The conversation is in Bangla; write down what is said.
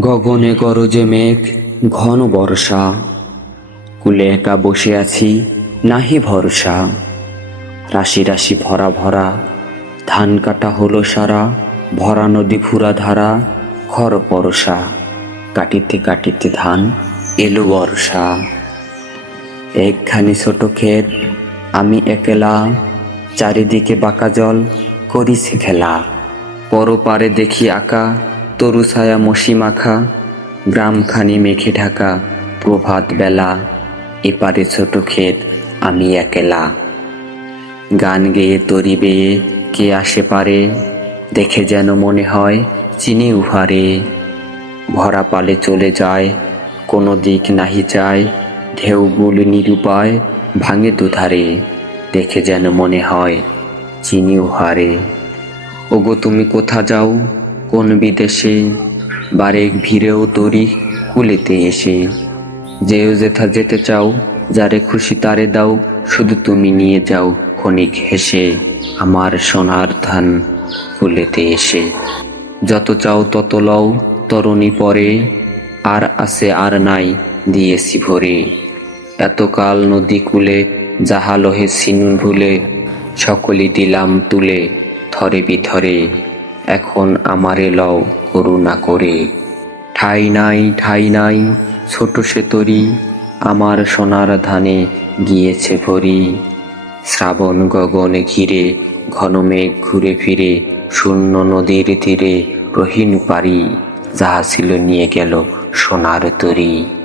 গগনে গরজে মেঘ, ঘন বর্ষা। কুলে একা বসে আছি, নাহি ভরসা। রাশি রাশি ভরা ভরা, ধান কাটা হলো সারা, ভরা নদী ফুরা ধারা, খর পরশা। কাটিতে কাটিতে ধান এলো বর্ষা। একখানি ছোট ক্ষেত, আমি একলা, চারিদিকে বাঁকা জল, করিছে খেলা। পরপারে দেখি আঁকা তরু ছায়া মশি মাখা, গ্রামখানি মেঘে ঢাকা প্রভাত বেলা, এপারে ছোট ক্ষেত আমি একলা। গান গেয়ে তরি বেয়ে কে আসে পারে, দেখে যেন মনে হয় চিনি উহারে। ভরা পালে চলে যায়, কোনো দিক নাহি চায় ঢেউগুল নিরুপায় ভাঙে দুধারে, দেখে যেন মনে হয় চিনি উহারে। ওগো তুমি কোথা যাও? কোন বিদেশে বারেক ভিড়েও তরি কুলেতে এসে। যেও যেথা যেতে চাও, যারে খুশি তারে দাও, শুধু তুমি নিয়ে যাও ক্ষণিক হেসে আমার সোনার ধান কুলেতে এসে। যত চাও তত লও, তরণী পরে, আর আছে আর নাই দিয়েছি ভরে। এতকাল নদী কুলে, যাহা লোহে সিনুন ভুলে সকলি দিলাম তুলে, থরে বিথরে। এখন আমারে লও করুণা করে। ঠাই নাই ঠাই নাই, ছোট সে তরি, আমার সোনার ধানে গিয়েছে ভরি। শ্রাবণ গগনে ঘিরে, ঘন মেঘ ঘুরে ফিরে, শূন্য নদীর তীরে রহিন পারি, যাহা ছিল নিয়ে গেল সোনার তরী।